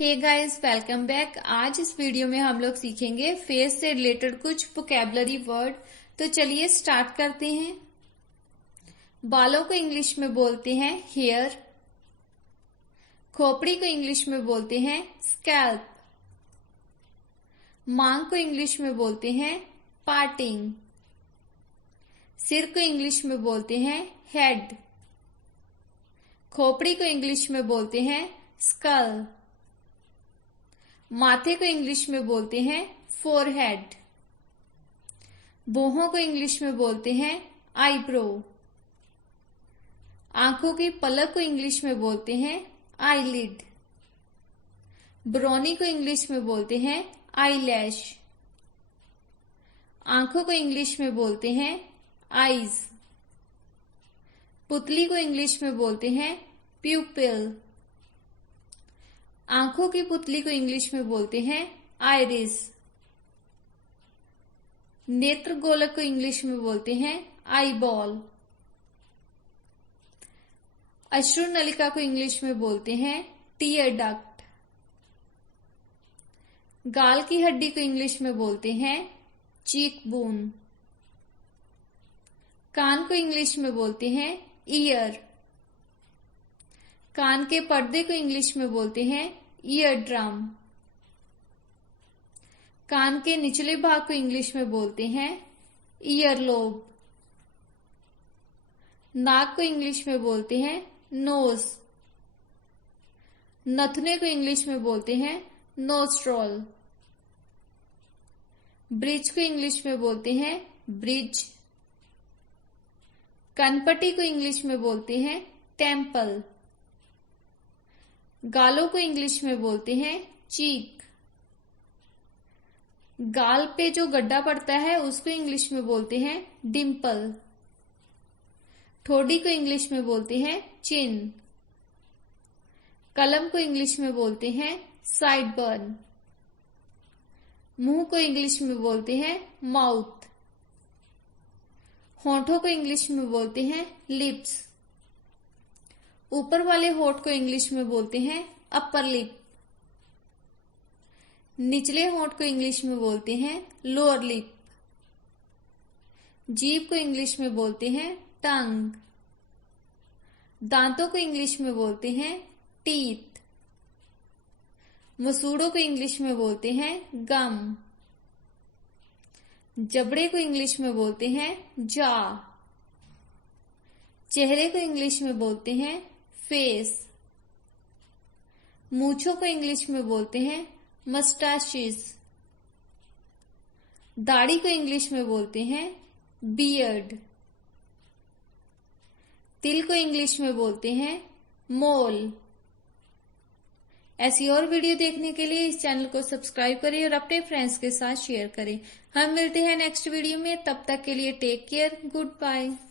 Hey guys, welcome back. आज इस video में हम लोग सीखेंगे फेस से रिलेटेड कुछ वोकैबुलरी वर्ड। तो चलिए स्टार्ट करते हैं। बालों को इंग्लिश में बोलते हैं हेयर। खोपड़ी को इंग्लिश में बोलते हैं स्कैल्प। मांग को इंग्लिश में बोलते हैं पार्टिंग। सिर को इंग्लिश में बोलते हैं हेड। खोपड़ी को इंग्लिश में बोलते हैं स्कल। माथे को इंग्लिश में बोलते हैं फोरहेड। भौहों को इंग्लिश में बोलते हैं आईब्रो। आंखों की पलक को इंग्लिश में बोलते हैं आईलिड। ब्रोनी को इंग्लिश में बोलते हैं आईलैश। आंखों को इंग्लिश में बोलते हैं आईज। पुतली को इंग्लिश में बोलते हैं प्यूपिल। आंखों की पुतली को इंग्लिश में बोलते हैं आइरिस। नेत्र गोलक को इंग्लिश में बोलते हैं आईबॉल। अश्रु नलिका को इंग्लिश में बोलते हैं टीयर डक्ट। गाल की हड्डी को इंग्लिश में बोलते हैं चीक बोन। कान को इंग्लिश में बोलते हैं ईयर। कान के पर्दे को इंग्लिश में बोलते हैं ईयर ड्रम। कान के निचले भाग को इंग्लिश में बोलते हैं ईयर लोब। नाक को इंग्लिश में बोलते हैं नोज। नथुने को इंग्लिश में बोलते हैं नोस्ट्रॉल। ब्रिज को इंग्लिश में बोलते हैं ब्रिज। कनपट्टी को इंग्लिश में बोलते हैं टेम्पल। गालों को इंग्लिश में बोलते हैं चीक। गाल पे जो गड्ढा पड़ता है उसको इंग्लिश में बोलते हैं डिम्पल। ठोड़ी को इंग्लिश में बोलते हैं चिन। कलम को इंग्लिश में बोलते हैं साइड बर्न। मुंह को इंग्लिश में बोलते हैं माउथ। होठों को इंग्लिश में बोलते हैं लिप्स। ऊपर वाले होठ को इंग्लिश में बोलते हैं अपर लिप। निचले होठ को इंग्लिश में बोलते हैं लोअर लिप। जीभ को इंग्लिश में बोलते हैं टंग। दांतों को इंग्लिश में बोलते हैं टीथ। मसूड़ों को इंग्लिश में बोलते हैं गम। जबड़े को इंग्लिश में बोलते हैं जा। चेहरे को इंग्लिश में बोलते हैं फेस। मूंछों को इंग्लिश में बोलते हैं मस्टाशिस। दाढ़ी को इंग्लिश में बोलते हैं बियर्ड। तिल को इंग्लिश में बोलते हैं मोल। ऐसी और वीडियो देखने के लिए इस चैनल को सब्सक्राइब करें और अपने फ्रेंड्स के साथ शेयर करें। हम मिलते हैं नेक्स्ट वीडियो में, तब तक के लिए टेक केयर, गुड बाय।